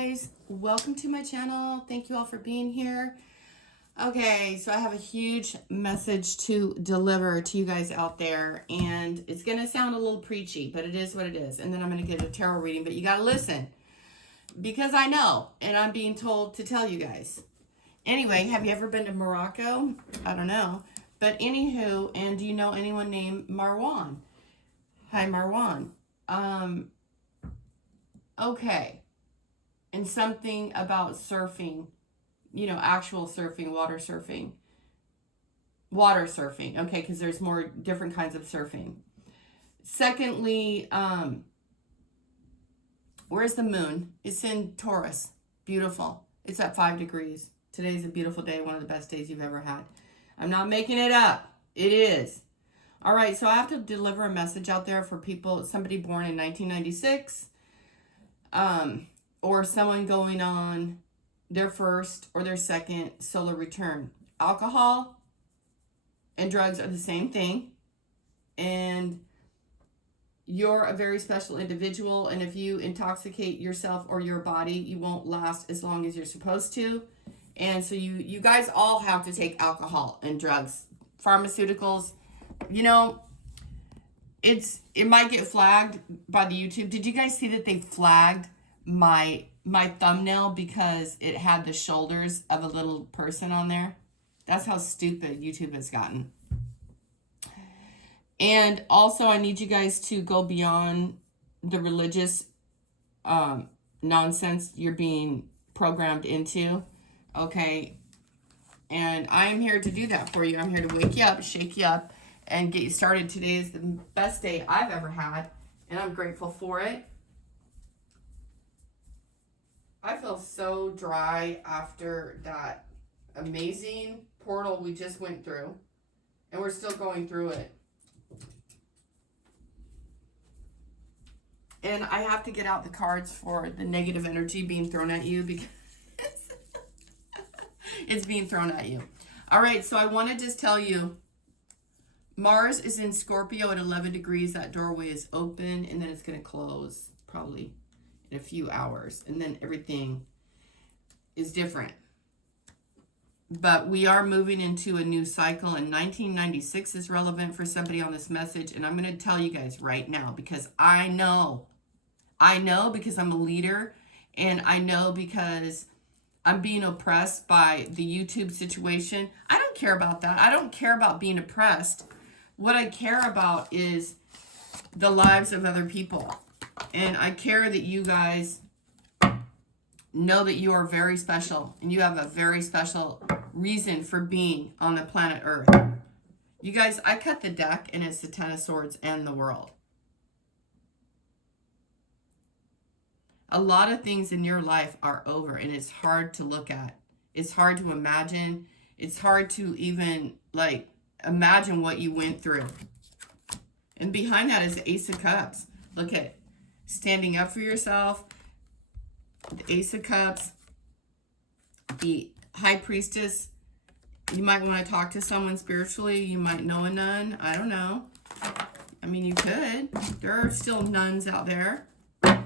guys, welcome to my channel. Thank you all for being here. Okay, so I have a huge message to deliver to you guys out there, and it's gonna sound a little preachy, but it is what it is. And then I'm gonna get a tarot reading, but you gotta listen because I know, and I'm being told to tell you guys. Anyway, have you ever been to Morocco? I don't know, but anywho, and do you know anyone named Marwan? Hi, Marwan. Okay. And something about surfing, you know, actual surfing, water surfing. Water surfing, okay, because there's more different kinds of surfing. Secondly, where's the moon? It's in Taurus. Beautiful. It's at 5 degrees. Today's a beautiful day, one of the best days you've ever had. I'm not making it up. It is. All right, so I have to deliver a message out there for people, somebody born in 1996, or someone going on their first or their second solar return. Alcohol and drugs are the same thing, and you're a very special individual, and if you intoxicate yourself or your body, you won't last as long as you're supposed to. And so you guys all have to take alcohol and drugs, pharmaceuticals. You know, it might get flagged by the YouTube. Did you guys see that they flagged my thumbnail because it had the shoulders of a little person on there? That's how stupid YouTube has gotten. And also, I need you guys to go beyond the religious nonsense you're being programmed into, okay? And I'm here to do that for you. I'm here to wake you up, shake you up, and get you started. Today is the best day I've ever had, and I'm grateful for it. I feel so dry after that amazing portal we just went through, and we're still going through it. And I have to get out the cards for the negative energy being thrown at you because it's being thrown at you. All right, so I want to just tell you, Mars is in Scorpio at 11 degrees. That doorway is open, and then it's going to close probably in a few hours, and then everything is different. But we are moving into a new cycle, and 1996 is relevant for somebody on this message, and I'm going to tell you guys right now because I know because I'm a leader, and I know because I'm being oppressed by the YouTube situation. I don't care about that. I don't care about being oppressed. What I care about is the lives of other people. And I care that you guys know that you are very special, and you have a very special reason for being on the planet Earth. You guys, I cut the deck, and it's the Ten of Swords and the World. A lot of things in your life are over, and it's hard to look at. It's hard to imagine. It's hard to even, like, imagine what you went through. And behind that is the Ace of Cups. Look at standing up for yourself. The Ace of Cups. The High Priestess. You might want to talk to someone spiritually. You might know a nun. I don't know. I mean, you could. There are still nuns out there.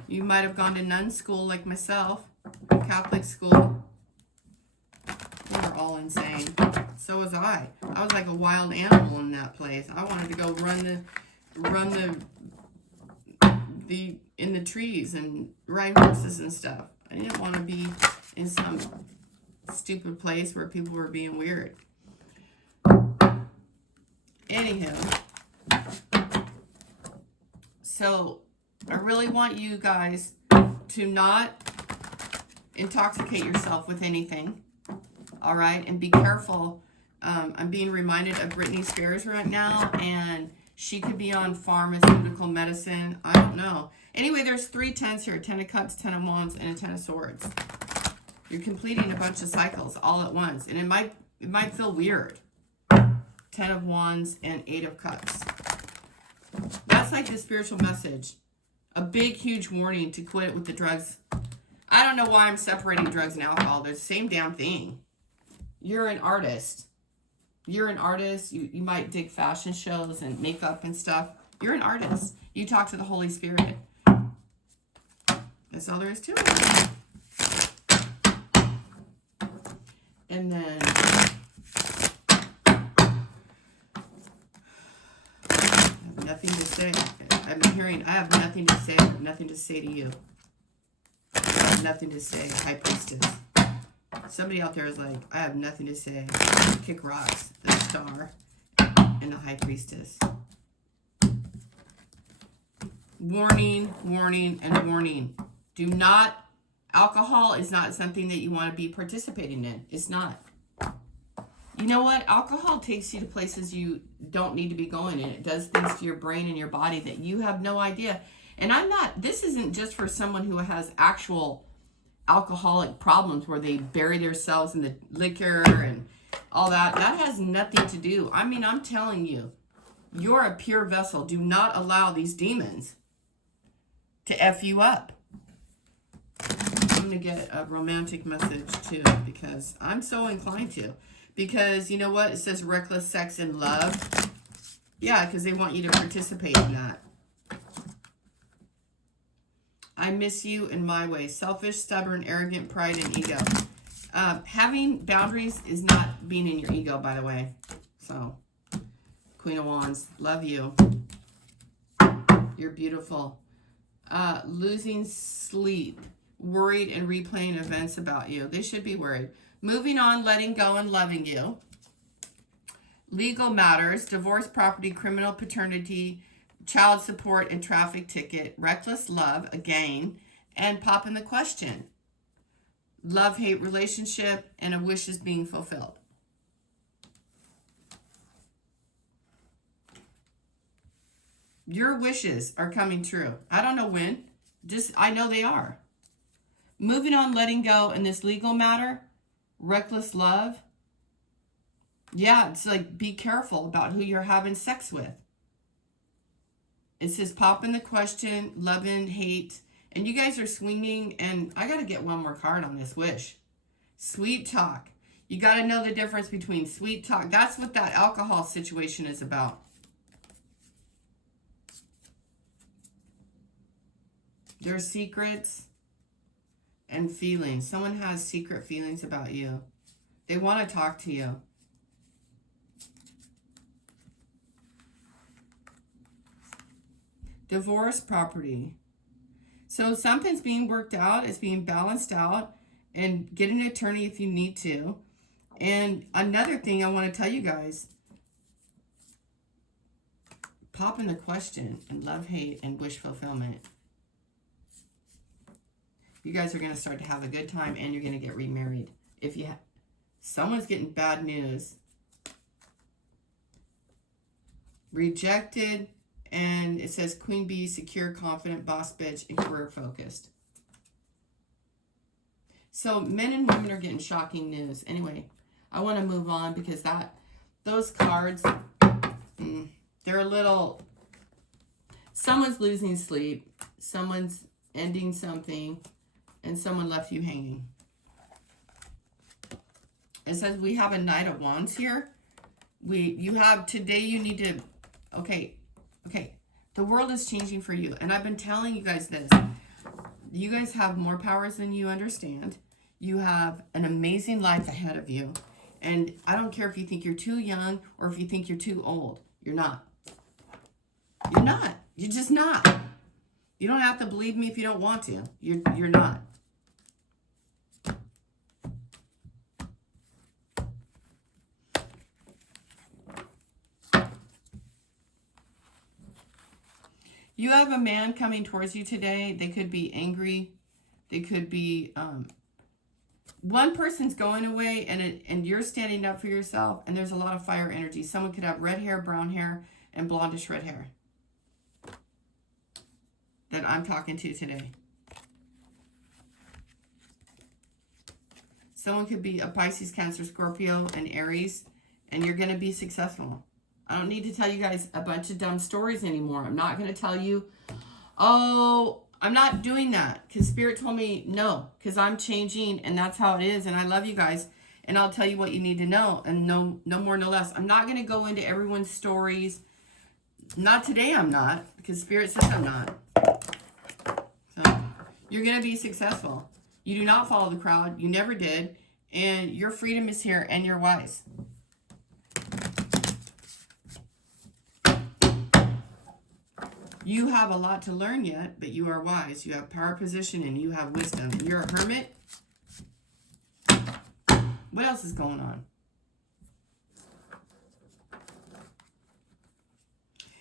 You might have gone to nun school like myself. Catholic school. We were all insane. So was I. I was like a wild animal in that place. I wanted to go run in the trees and ride horses and stuff. I didn't want to be in some stupid place where people were being weird. Anywho, so I really want you guys to not intoxicate yourself with anything. All right, and be careful. I'm being reminded of Britney Spears right now, and she could be on pharmaceutical medicine. I don't know. Anyway, there's 3 tens here: 10 of Cups, 10 of Wands, and a 10 of Swords. You're completing a bunch of cycles all at once, and it might feel weird. 10 of Wands and 8 of Cups. That's like the spiritual message. A big, huge warning to quit with the drugs. I don't know why I'm separating drugs and alcohol. They're the same damn thing. You're an artist. You're an artist. You might dig fashion shows and makeup and stuff. You're an artist. You talk to the Holy Spirit. That's all there is to it. And then I have nothing to say. I'm hearing, I have nothing to say. I have nothing to say to you. I have nothing to say. High Priestess. Somebody out there is like, I have nothing to say. Kick rocks. The Star and the High Priestess. Warning, warning, and warning. Do not, alcohol is not something that you want to be participating in. It's not. You know what? Alcohol takes you to places you don't need to be going, and it does things to your brain and your body that you have no idea. And I'm not, this isn't just for someone who has actual alcoholic problems where they bury themselves in the liquor and all that. That has nothing to do. I mean, I'm telling you, you're a pure vessel. Do not allow these demons to F you up. I'm going to get a romantic message too, because I'm so inclined to. Because you know what? It says reckless sex and love. Yeah, because they want you to participate in that. I miss you in my way. Selfish, stubborn, arrogant, pride, and ego. Having boundaries is not being in your ego, by the way. So, Queen of Wands, love you. You're beautiful. Losing sleep. Worried and replaying events about you. They should be worried. Moving on, letting go, and loving you. Legal matters. Divorce, property, criminal paternity, child support, and traffic ticket. Reckless love, again. And popping the question. Love-hate relationship, and a wish is being fulfilled. Your wishes are coming true. I don't know when. Just, I know they are. Moving on, letting go, in this legal matter. Reckless love. Yeah, it's like, be careful about who you're having sex with. It says pop in the question, love and hate. And you guys are swinging, and I got to get one more card on this wish. Sweet talk. You got to know the difference between sweet talk. That's what that alcohol situation is about. There's secrets and feelings. Someone has secret feelings about you. They want to talk to you. Divorce, property. So something's being worked out. It's being balanced out. And get an attorney if you need to. And another thing I want to tell you guys. Pop in the question and love, hate, and wish fulfillment. You guys are going to start to have a good time, and you're going to get remarried. If you someone's getting bad news. Rejected, and it says Queen Bee, secure, confident, boss bitch, and career focused. So men and women are getting shocking news. Anyway, I want to move on because those cards, they're a little, someone's losing sleep, someone's ending something, and someone left you hanging. It says we have a Knight of Wands here. Today you need to, okay. The world is changing for you. And I've been telling you guys this. You guys have more powers than you understand. You have an amazing life ahead of you. And I don't care if you think you're too young or if you think you're too old. You're not. You're not. You're just not. You don't have to believe me if you don't want to. You're not. You have a man coming towards you today. They could be angry. They could be, one person's going away and you're standing up for yourself, and there's a lot of fire energy. Someone could have red hair, brown hair, and blondish red hair that I'm talking to today. Someone could be a Pisces, Cancer, Scorpio, and Aries, and you're going to be successful. I don't need to tell you guys a bunch of dumb stories anymore. I'm not going to tell you, oh, I'm not doing that because Spirit told me no, because I'm changing and that's how it is. And I love you guys. And I'll tell you what you need to know, and no more, no less. I'm not going to go into everyone's stories. Not today, I'm not, because Spirit says I'm not. So you're going to be successful. You do not follow the crowd. You never did. And your freedom is here, and you're wise. You have a lot to learn yet, but you are wise. You have power, position, and you have wisdom. You're a hermit. What else is going on?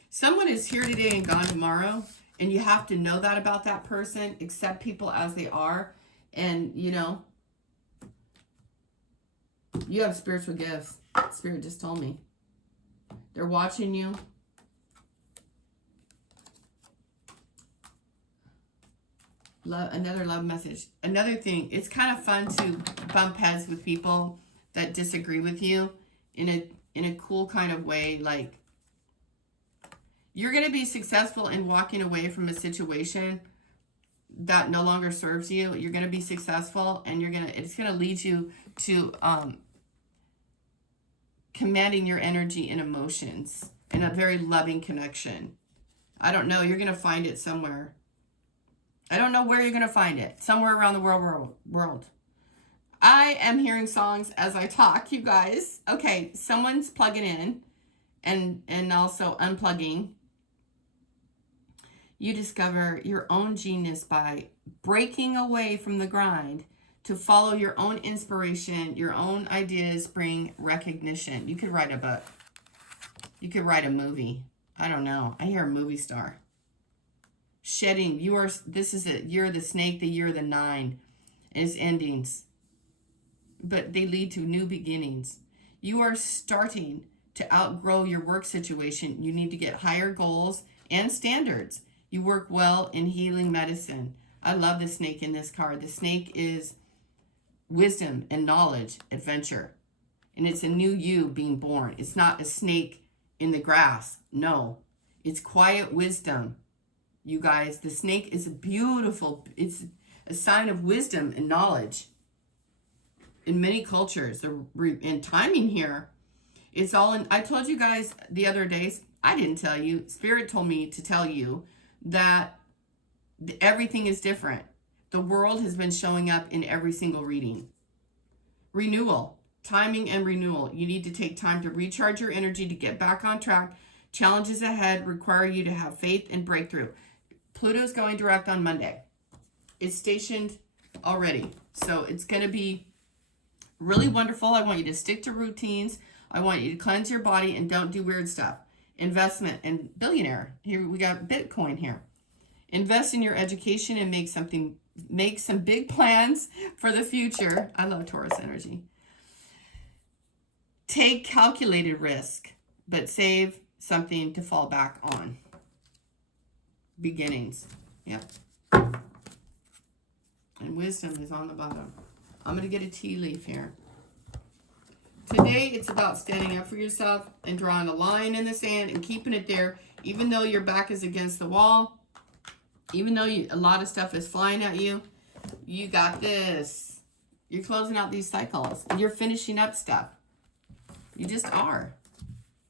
Someone is here today and gone tomorrow, and you have to know that about that person. Accept people as they are. And, you know, you have spiritual gifts. Spirit just told me. They're watching you. Another love message. Another thing, it's kind of fun to bump heads with people that disagree with you in a cool kind of way. Like, you're going to be successful in walking away from a situation that no longer serves you. You're going to be successful, and it's going to lead you to commanding your energy and emotions in a very loving connection. I don't know. You're going to find it somewhere. I don't know where you're going to find it. Somewhere around the world. I am hearing songs as I talk, you guys. Okay, someone's plugging in and also unplugging. You discover your own genius by breaking away from the grind to follow your own inspiration. Your own ideas bring recognition. You could write a book. You could write a movie. I don't know. I hear a movie star. Shedding. This is it. Year of the snake, the year of the 9 is endings. But they lead to new beginnings. You are starting to outgrow your work situation. You need to get higher goals and standards. You work well in healing medicine. I love the snake in this card. The snake is wisdom and knowledge, adventure. And it's a new you being born. It's not a snake in the grass. No, it's quiet wisdom. You guys, the snake is beautiful. It's a sign of wisdom and knowledge. In many cultures, and timing here, it's all in. I told you guys the other days, I didn't tell you. Spirit told me to tell you that everything is different. The world has been showing up in every single reading. Renewal, timing and renewal. You need to take time to recharge your energy to get back on track. Challenges ahead require you to have faith and breakthrough. Pluto's going direct on Monday. It's stationed already. So it's going to be really wonderful. I want you to stick to routines. I want you to cleanse your body and don't do weird stuff. Investment and billionaire. Here we got Bitcoin here. Invest in your education and make some big plans for the future. I love Taurus energy. Take calculated risk, but save something to fall back on. Beginnings. Yep. And wisdom is on the bottom. I'm going to get a tea leaf here. Today, it's about standing up for yourself and drawing a line in the sand and keeping it there, even though your back is against the wall, even though a lot of stuff is flying at you. You got this. You're closing out these cycles. You're finishing up stuff. You just are.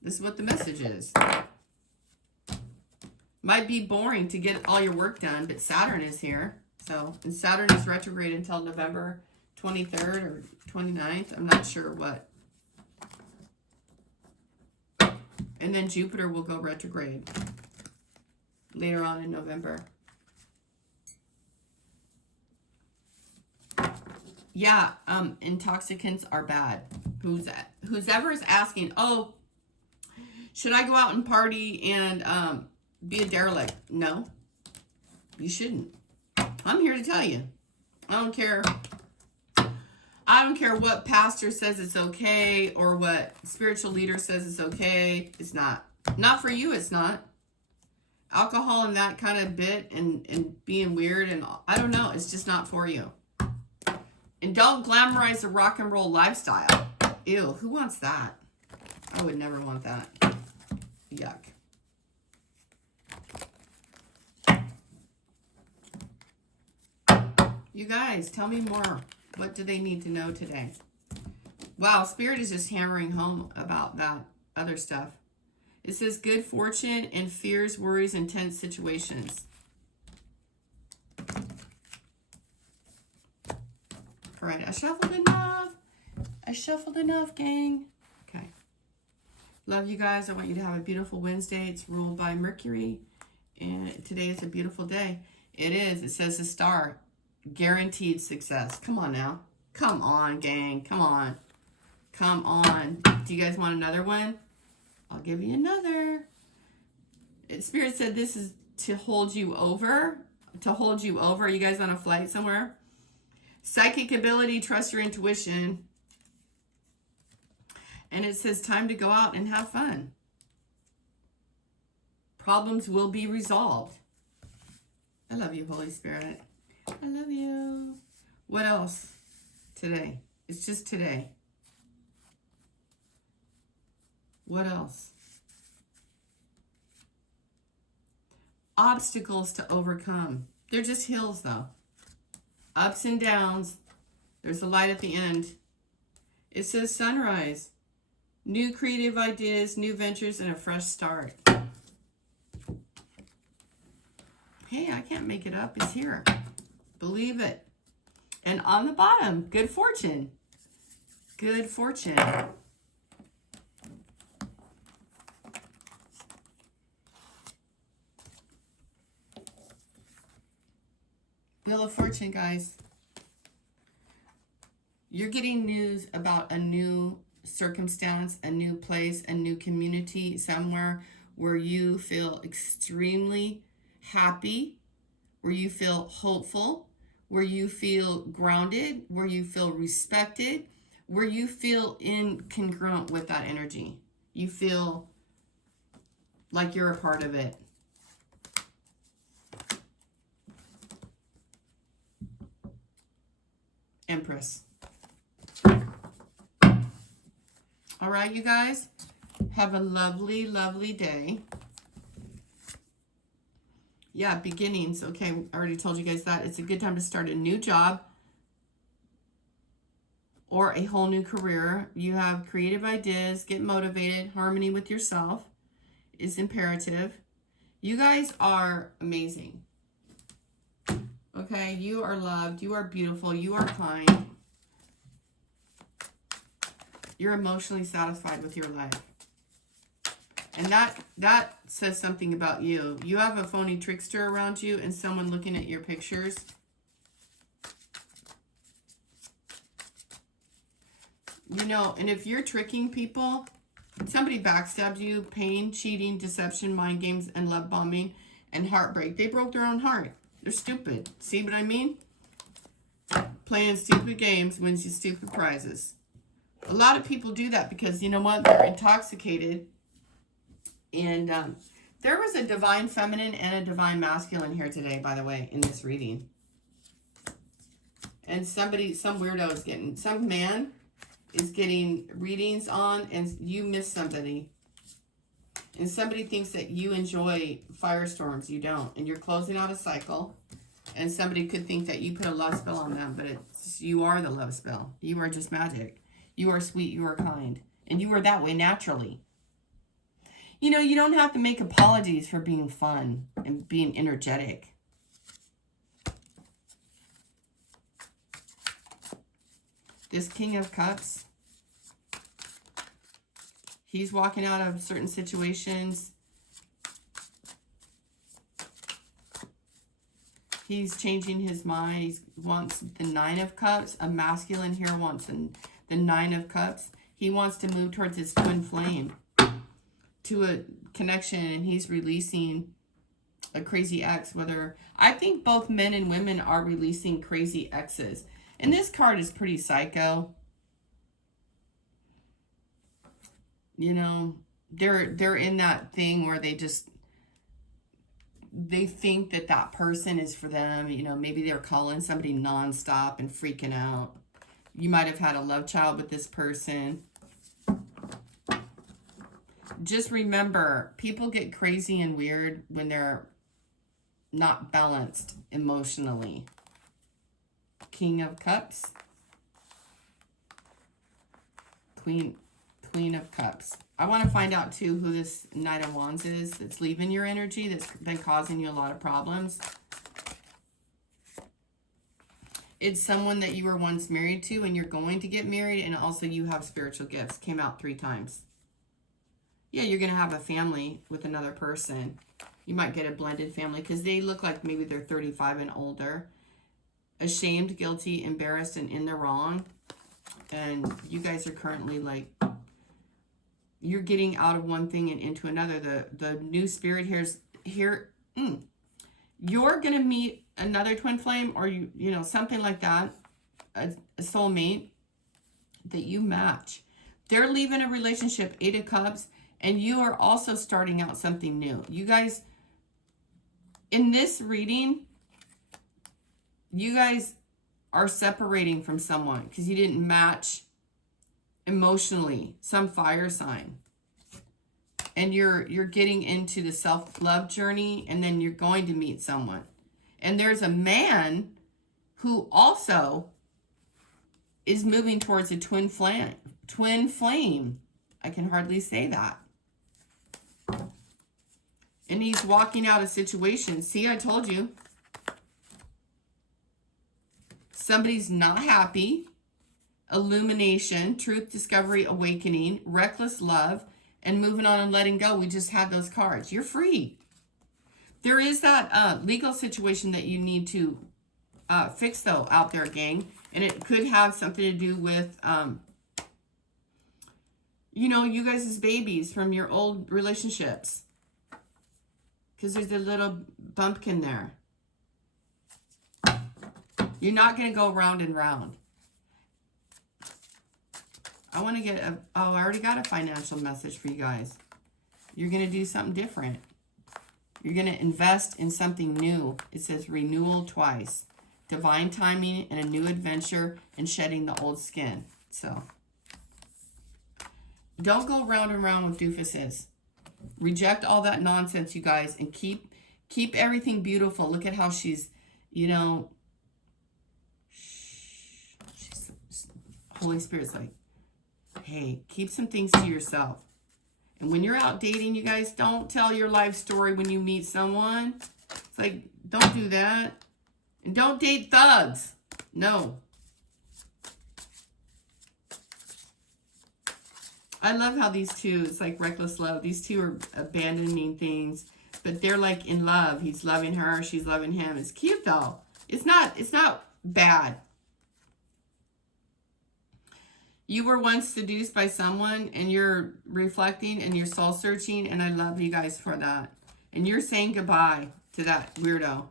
This is what the message is. Might be boring to get all your work done, but Saturn is here. So, and Saturn is retrograde until November 23rd or 29th. I'm not sure what. And then Jupiter will go retrograde later on in November. Yeah, intoxicants are bad. Who's ever is asking, oh, should I go out and party and be a derelict? No, you shouldn't. I'm here to tell you. I don't care. I don't care what pastor says it's okay or what spiritual leader says it's okay. It's not. Not for you, it's not. Alcohol and that kind of bit and being weird and I don't know. It's just not for you. And don't glamorize the rock and roll lifestyle. Ew, who wants that? I would never want that. Yuck. You guys, tell me more. What do they need to know today? Wow, Spirit is just hammering home about that other stuff. It says good fortune and fears, worries, and tense situations. All right, I shuffled enough. I shuffled enough, gang. Okay. Love you guys. I want you to have a beautiful Wednesday. It's ruled by Mercury. And today is a beautiful day. It is. It says the star. Guaranteed success. Come on now. Come on, gang. Come on. Come on. Do you guys want another one? I'll give you another. Spirit said this is to hold you over. To hold you over. Are you guys on a flight somewhere? Psychic ability. Trust your intuition. And it says time to go out and have fun. Problems will be resolved. I love you, Holy Spirit. I love you. What else today? It's just today. What else? Obstacles to overcome. They're just hills, though. Ups and downs. There's a light at the end. It says sunrise. New creative ideas, new ventures, and a fresh start. Hey, I can't make it up. It's here. Believe it. And on the bottom, good fortune. Good fortune. Wheel of Fortune, guys. You're getting news about a new circumstance, a new place, a new community, somewhere where you feel extremely happy, where you feel hopeful, where you feel grounded, where you feel respected, where you feel incongruent with that energy. You feel like you're a part of it. Empress. All right, you guys, have a lovely, lovely day. Yeah, beginnings. Okay, I already told you guys that. It's a good time to start a new job or a whole new career. You have creative ideas, get motivated, harmony with yourself is imperative. You guys are amazing. Okay, you are loved, you are beautiful, you are kind. You're emotionally satisfied with your life. And that says something about you. You have a phony trickster around you and someone looking at your pictures. You know, and if you're tricking people, somebody backstabbed you, pain, cheating, deception, mind games, and love bombing, and heartbreak. They broke their own heart. They're stupid. See what I mean? Playing stupid games wins you stupid prizes. A lot of people do that because, you know what? They're intoxicated. And there was a divine feminine and a divine masculine here today, by the way, in this reading. And some weirdo is getting, some man is getting readings on, and you miss somebody. And somebody thinks that you enjoy firestorms. You don't. And you're closing out a cycle. And somebody could think that you put a love spell on them, but you are the love spell. You are just magic. You are sweet, you are kind, and you are that way naturally. You know, you don't have to make apologies for being fun and being energetic. This King of Cups, he's walking out of certain situations. He's changing his mind. He wants the Nine of Cups. A masculine here wants the Nine of Cups. He wants to move towards his twin flame, to a connection, and he's releasing a crazy ex. Whether, I think both men and women are releasing crazy exes. And this card is pretty psycho. You know, they're in that thing where they think that person is for them. You know, maybe they're calling somebody nonstop and freaking out. You might have had a love child with this person. Just remember, people get crazy and weird when they're not balanced emotionally. King of Cups. Queen of Cups. I want to find out, too, who this Knight of Wands is that's leaving your energy, that's been causing you a lot of problems. It's someone that you were once married to and you're going to get married, and also you have spiritual gifts. Came out 3 times. Yeah, you're going to have a family with another person. You might get a blended family because they look like maybe they're 35 and older. Ashamed, guilty, embarrassed, and in the wrong. And you guys are currently like, you're getting out of one thing and into another. The new spirit here. You're going to meet another twin flame, or you know, something like that, a soulmate that you match. They're leaving a relationship, 8 of Cups, and you are also starting out something new. You guys, in this reading, you guys are separating from someone because you didn't match emotionally, some fire sign. And you're getting into the self-love journey, and then you're going to meet someone. And there's a man who also is moving towards a twin flame. I can hardly say that. And he's walking out of situations. See, I told you. Somebody's not happy. Illumination, truth, discovery, awakening, reckless love, and moving on and letting go. We just had those cards. You're free. There is that legal situation that you need to fix, though, out there, gang. And it could have something to do with, you know, you guys as babies from your old relationships. Because there's a little bumpkin there. You're not going to go round and round. I want to get I already got a financial message for you guys. You're going to do something different. You're going to invest in something new. It says renewal twice. Divine timing and a new adventure and shedding the old skin. So, don't go round and round with doofuses. Reject all that nonsense, you guys, and keep everything beautiful. Look at how she's, you know, Holy Spirit's like, hey, keep some things to yourself. And when you're out dating, you guys, don't tell your life story when you meet someone. It's like, don't do that. And don't date thugs. No. I love how these two, it's like reckless love. These two are abandoning things, but they're like in love. He's loving her, she's loving him. It's cute though. It's not bad. You were once seduced by someone and you're reflecting and you're soul searching, and I love you guys for that. And you're saying goodbye to that weirdo.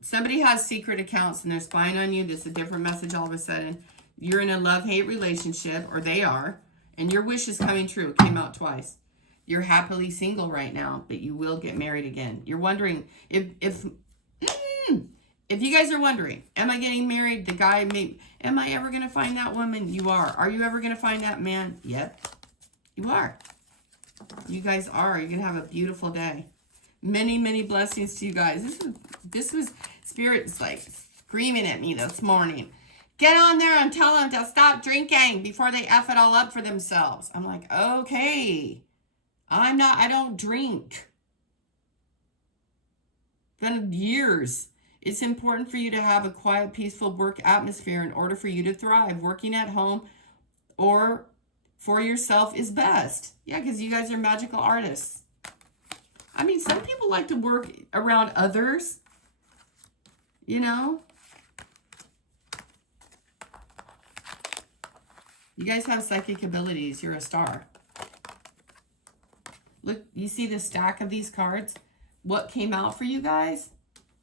Somebody has secret accounts and they're spying on you. This is a different message all of a sudden. You're in a love-hate relationship, or they are, and your wish is coming true. It came out twice. You're happily single right now, but you will get married again. You're wondering if you guys are wondering, am I getting married? The guy am I ever going to find that woman? You are. Are you ever going to find that man? Yep. You are. You guys are. You're going to have a beautiful day. Many, many blessings to you guys. This was Spirit's like screaming at me this morning. Get on there and tell them to stop drinking before they F it all up for themselves. I'm like, okay. I don't drink. Been years. It's important for you to have a quiet, peaceful work atmosphere in order for you to thrive. Working at home or for yourself is best. Yeah, because you guys are magical artists. I mean, some people like to work around others, you know. You guys have psychic abilities. You're a star. Look, you see the stack of these cards? What came out for you guys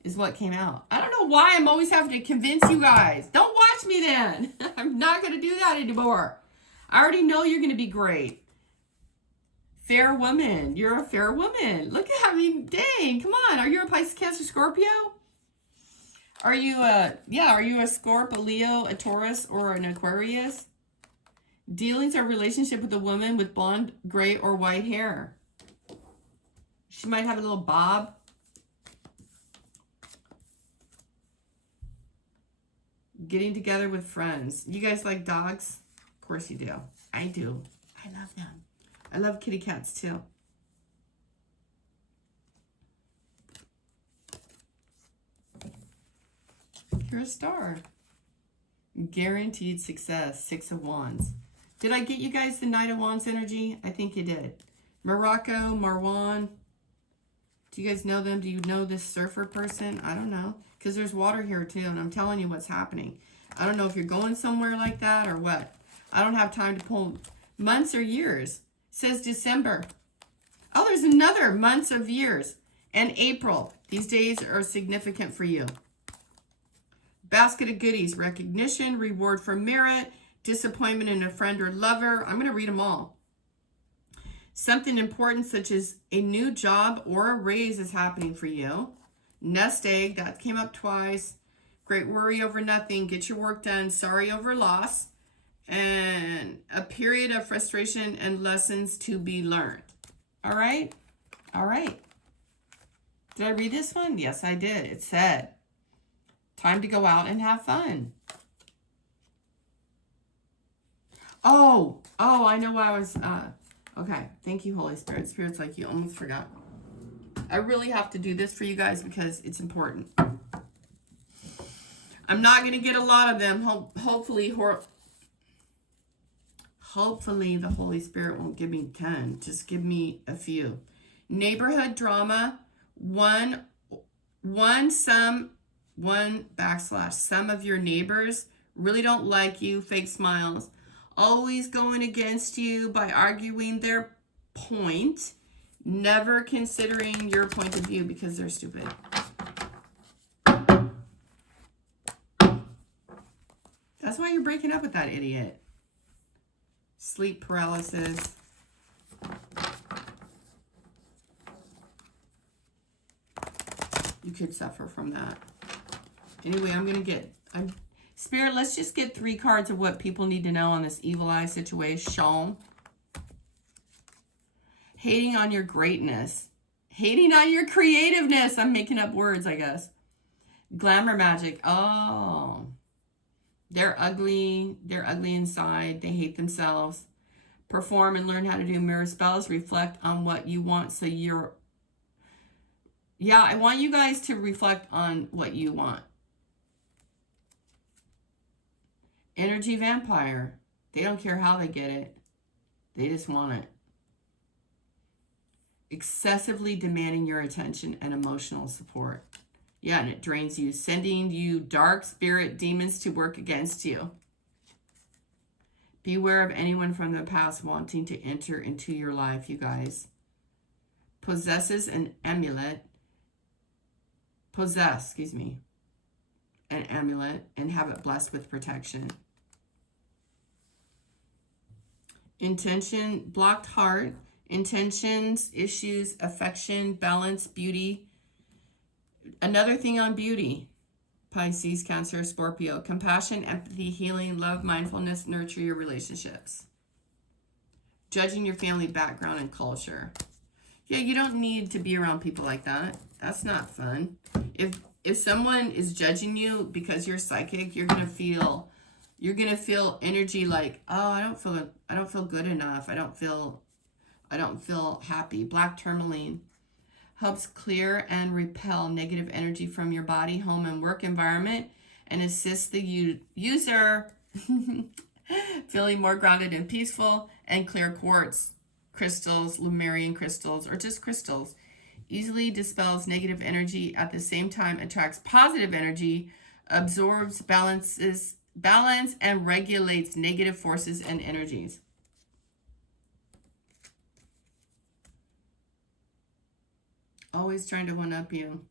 is what came out. I don't know why I'm always having to convince you guys. Don't watch me then. I'm not going to do that anymore. I already know you're going to be great. Fair woman. You're a fair woman. Look at, I mean, dang, come on. Are you a Pisces, Cancer, Scorpio? Are you a Scorp, a Leo, a Taurus, or an Aquarius? Dealings or relationship with a woman with blonde, gray, or white hair. She might have a little bob. Getting together with friends. You guys like dogs? Of course you do. I do. I love them. I love kitty cats too. You're a star. Guaranteed success. 6 of Wands. Did I get you guys the Knight of Wands energy? I think you did. Morocco, Marwan. Do you guys know them? Do you know this surfer person? I don't know. Because there's water here too, and I'm telling you what's happening. I don't know if you're going somewhere like that or what. I don't have time to pull months or years. It says December. Oh, there's another months of years. And April. These days are significant for you. Basket of goodies. Recognition, reward for merit, disappointment in a friend or lover. I'm going to read them all. Something important such as a new job or a raise is happening for you. Nest egg, that came up twice. Great worry over nothing. Get your work done. Sorry over loss. And a period of frustration and lessons to be learned. All right? All right. Did I read this one? Yes, I did. It said, time to go out and have fun. Oh, I know why I was, okay. Thank you, Holy Spirit. Spirit's like you. Almost forgot. I really have to do this for you guys because it's important. I'm not going to get a lot of them. Hopefully the Holy Spirit won't give me 10. Just give me a few. Neighborhood drama. Some of your neighbors really don't like you. Fake smiles. Always going against you by arguing their point. Never considering your point of view because they're stupid. That's why you're breaking up with that idiot. Sleep paralysis. You could suffer from that. Anyway, Spirit, let's just get 3 cards of what people need to know on this evil eye situation. Hating on your greatness. Hating on your creativeness. I'm making up words, I guess. Glamour magic. Oh. They're ugly. They're ugly inside. They hate themselves. Perform and learn how to do mirror spells. Reflect on what you want so you're... Yeah, I want you guys to reflect on what you want. Energy vampire. They don't care how they get it. They just want it. Excessively demanding your attention and emotional support. Yeah, and it drains you, sending you dark spirit demons to work against you. Beware of anyone from the past wanting to enter into your life, you guys. Possesses an amulet. An amulet and have it blessed with protection. Intention, blocked heart. Intentions, issues, affection, balance, beauty. Another thing on beauty. Pisces, Cancer, Scorpio. Compassion, empathy, healing, love, mindfulness, nurture your relationships. Judging your family background and culture. Yeah, you don't need to be around people like that. That's not fun. If someone is judging you because you're psychic, you're gonna feel energy like, oh, I don't feel good enough. I don't feel happy. Black tourmaline helps clear and repel negative energy from your body, home, and work environment, and assists the user feeling more grounded and peaceful. And clear quartz crystals, Lemurian crystals, or just crystals, easily dispels negative energy, at the same time attracts positive energy, absorbs, balance, and regulates negative forces and energies. Always trying to one-up you.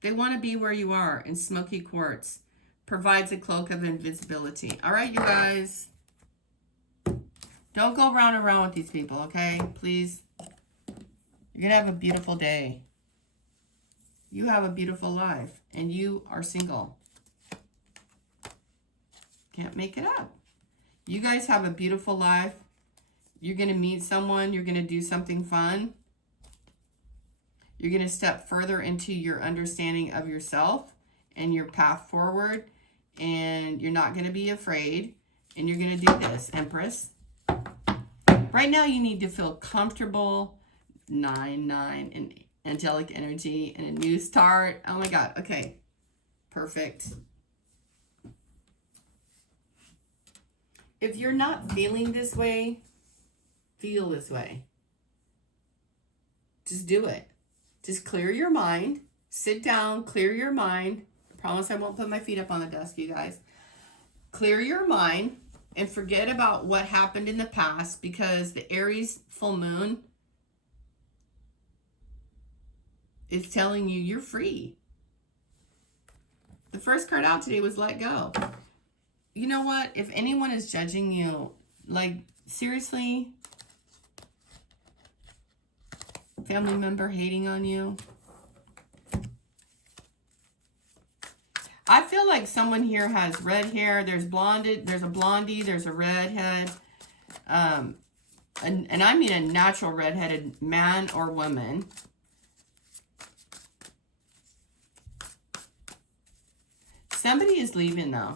They want to be where you are, and smoky quartz provides a cloak of invisibility. All right, you guys. Don't go round and round with these people, okay? Please. You're going to have a beautiful day. You have a beautiful life, and you are single. Can't make it up. You guys have a beautiful life. You're going to meet someone. You're going to do something fun. You're going to step further into your understanding of yourself and your path forward. And you're not going to be afraid. And you're going to do this, Empress. Right now, you need to feel comfortable. 9, and angelic energy, and a new start. Oh my God. Okay. Perfect. if you're not feeling this way, feel this way. Just do it. Just clear your mind. Sit down, clear your mind. I promise I won't put my feet up on the desk, you guys. Clear your mind and forget about what happened in the past, because the Aries full moon is telling you you're free. The first card out today was let go. You know what? If anyone is judging you, like, seriously, family member hating on you, I feel like someone here has red hair. There's blonded, there's a blondie, there's a redhead. And I mean a natural redheaded man or woman. Somebody is leaving though.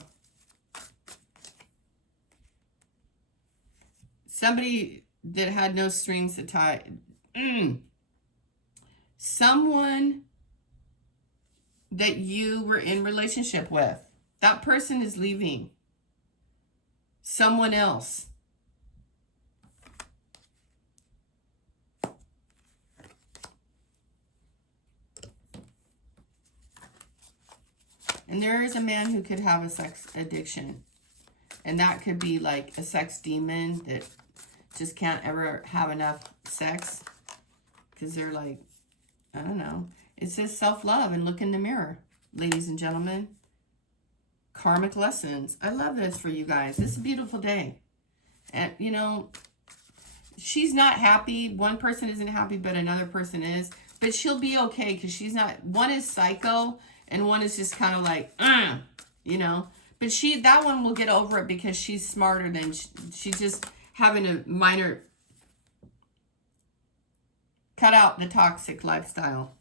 Somebody that had no strings to tie. Someone that you were in relationship with. That person is leaving. Someone else. And there is a man who could have a sex addiction. And that could be like a sex demon that just can't ever have enough sex. Because they're like, I don't know. It says self-love and look in the mirror, ladies and gentlemen. Karmic lessons. I love this for you guys. This is a beautiful day. And, you know, she's not happy. One person isn't happy, but another person is. But she'll be okay because she's not... One is psycho and one is just kind of like, you know. But that one will get over it because she's smarter than... She's just having a minor... Cut out the toxic lifestyle.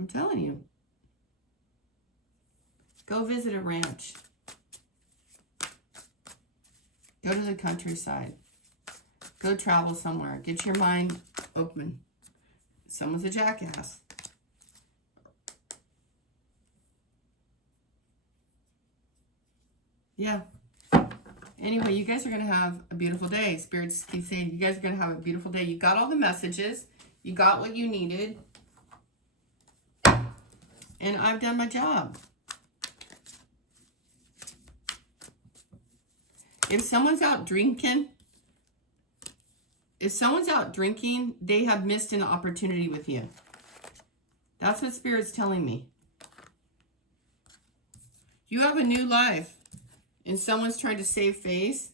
I'm telling you. Go visit a ranch. Go to the countryside. Go travel somewhere. Get your mind open. Someone's a jackass. Yeah. Anyway, you guys are going to have a beautiful day. Spirits keep saying you guys are going to have a beautiful day. You got all the messages. You got what you needed. And I've done my job. If someone's out drinking, they have missed an opportunity with you. That's what Spirit's telling me. You have a new life and someone's trying to save face.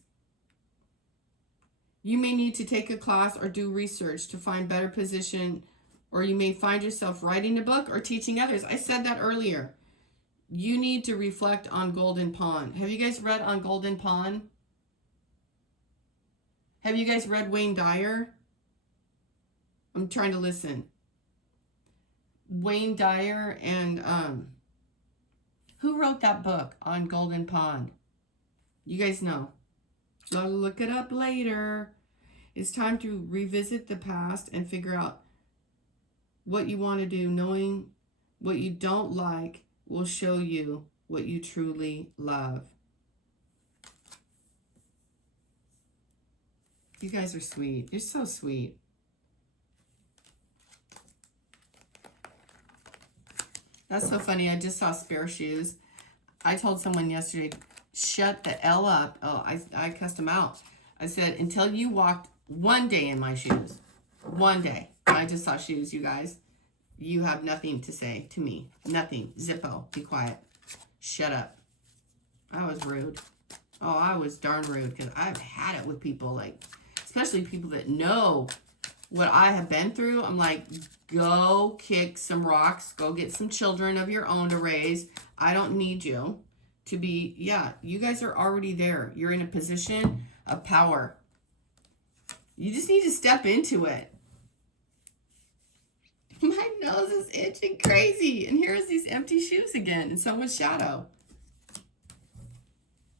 You may need to take a class or do research to find better position, or you may find yourself writing a book or teaching others. I said that earlier. You need to reflect on Golden Pond. Have you guys read on Golden Pond? Have you guys read Wayne Dyer? I'm trying to listen. Wayne Dyer and who wrote that book on Golden Pond? You guys know. Gotta look it up later. It's time to revisit the past and figure out what you want to do. Knowing what you don't like will show you what you truly love. You guys are sweet. You're so sweet. That's so funny. I just saw spare shoes. I told someone yesterday, shut the L up. Oh, I cussed them out. I said, until you walked one day in my shoes. One day. I just saw shoes, you guys. You have nothing to say to me. Nothing. Zippo. Be quiet. Shut up. I was rude. Oh, I was darn rude because I've had it with people, like, especially people that know what I have been through. I'm like, go kick some rocks. Go get some children of your own to raise. I don't need you to be, yeah, you guys are already there. You're in a position of power. You just need to step into it. My nose is itching crazy. And here's these empty shoes again in someone's shadow.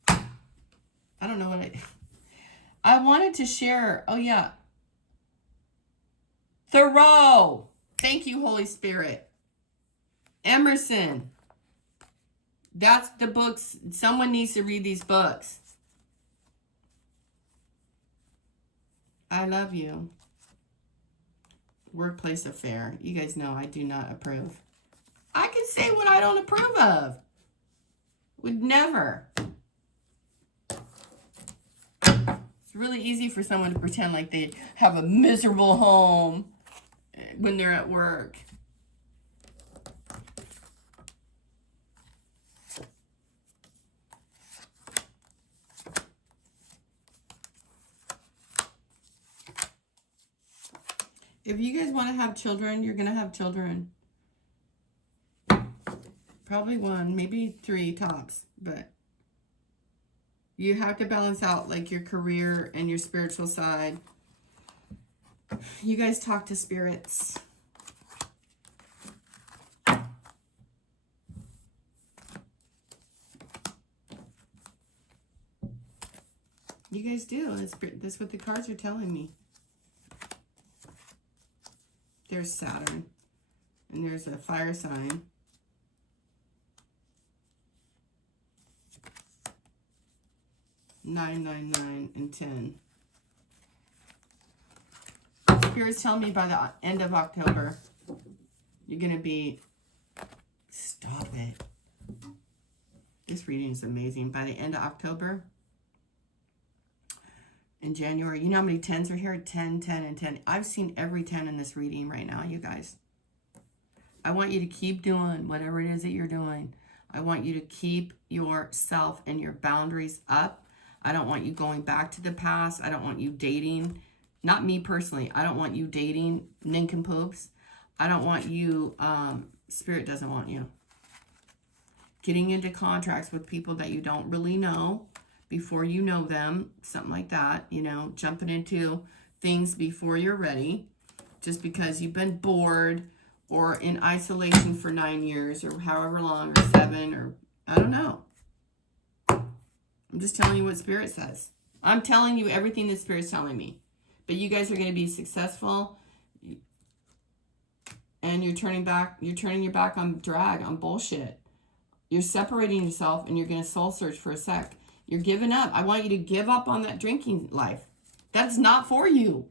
I don't know what I wanted to share. Oh, yeah. Thoreau. Thank you, Holy Spirit. Emerson. That's the books. Someone needs to read these books. I love you. Workplace affair. You guys know I do not approve. I can say what I don't approve of. Would never. It's really easy for someone to pretend like they have a miserable home when they're at work. If you guys want to have children, you're going to have children. Probably 1, maybe 3 tops, but you have to balance out like your career and your spiritual side. You guys talk to spirits. You guys do. That's what the cards are telling me. There's Saturn. And there's a fire sign. Nine, 9, and 10. Spirits tell me by the end of October, you're going to be... Stop it. This reading is amazing. By the end of October, in January, you know how many 10s are here? 10, 10, and 10. I've seen every 10 in this reading right now, you guys. I want you to keep doing whatever it is that you're doing. I want you to keep yourself and your boundaries up. I don't want you going back to the past. I don't want you dating. Not me personally. I don't want you dating nincompoops. I don't want you, Spirit doesn't want you. Getting into contracts with people that you don't really know before you know them. Something like that, you know. Jumping into things before you're ready. Just because you've been bored or in isolation for 9 years or however long, or 7, or I don't know. I'm just telling you what Spirit says. I'm telling you everything that Spirit's telling me. But you guys are going to be successful. And you're turning your back on drag, on bullshit. You're separating yourself and you're going to soul search for a sec. You're giving up. I want you to give up on that drinking life. That's not for you.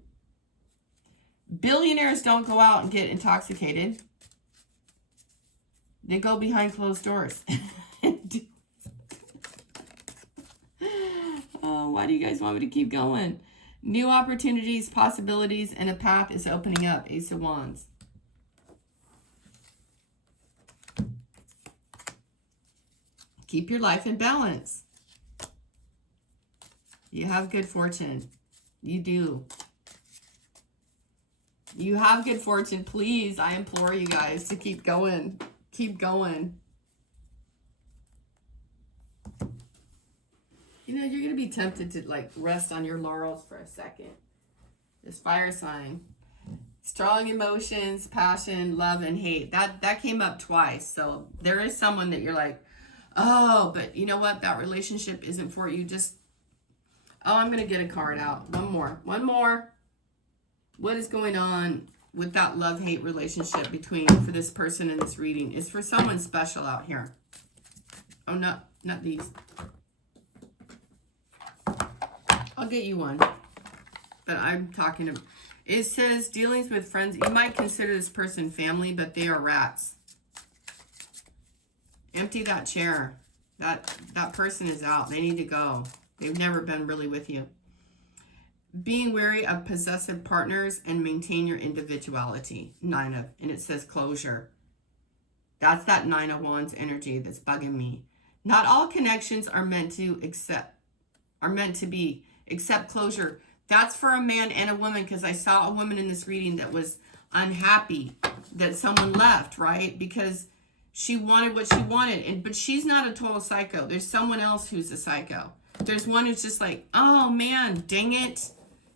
Billionaires don't go out and get intoxicated. They go behind closed doors. Oh, why do you guys want me to keep going? New opportunities, possibilities, and a path is opening up. Ace of Wands. Keep your life in balance. You have good fortune. You do. You have good fortune. Please, I implore you guys to keep going. Keep going. You know, you're going to be tempted to like rest on your laurels for a second. This fire sign. Strong emotions, passion, love, and hate. That came up twice. So there is someone that you're like, oh, but you know what? That relationship isn't for you. Just, oh, I'm going to get a card out. One more. What is going on with that love-hate relationship for this person in this reading? It's for someone special out here. Oh, not these. I'll get you one. But I'm talking to... It says dealings with friends. You might consider this person family, but they are rats. Empty that chair. That person is out. They need to go. They've never been really with you. Being wary of possessive partners and maintain your individuality. And it says closure. That's that 9 of Wands energy that's bugging me. Not all connections are meant to accept closure. That's for a man and a woman, because I saw a woman in this reading that was unhappy that someone left, right? Because she wanted what she wanted, but she's not a total psycho. There's someone else who's a psycho. There's one who's just like, oh man, dang it.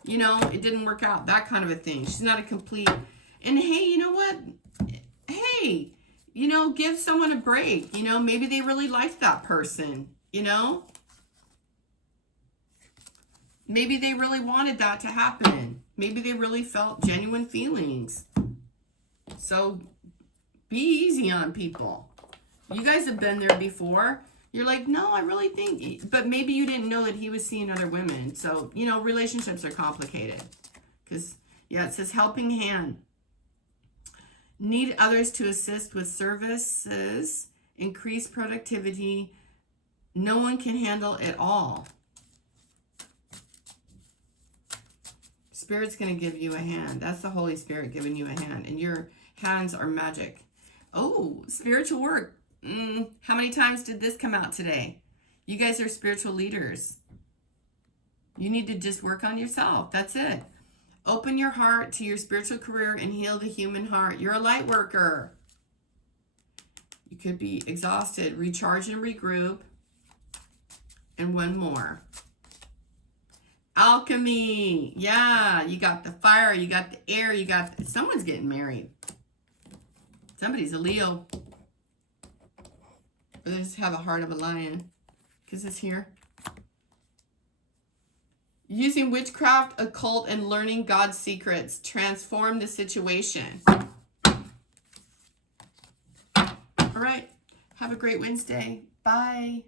You know, it didn't work out. That kind of a thing. She's not a complete. And hey, you know what? Hey, you know, give someone a break. You know, maybe they really liked that person, you know? Maybe they really wanted that to happen. Maybe they really felt genuine feelings. So be easy on people. You guys have been there before. You're like, no, I really think, but maybe you didn't know that he was seeing other women. So, you know, relationships are complicated. Because, yeah, it says helping hand. Need others to assist with services, increase productivity. No one can handle it all. Spirit's going to give you a hand. That's the Holy Spirit giving you a hand. And your hands are magic. Oh, spiritual work. How many times did this come out today? You guys are spiritual leaders. You need to just work on yourself. That's it. Open your heart to your spiritual career and heal the human heart. You're a light worker. You could be exhausted. Recharge and regroup. And one more. Alchemy. Yeah, you got the fire, you got the air, you got... Someone's getting married. Somebody's a Leo. Or they just have a heart of a lion. Because it's here. Using witchcraft, occult, and learning God's secrets. Transform the situation. All right. Have a great Wednesday. Bye.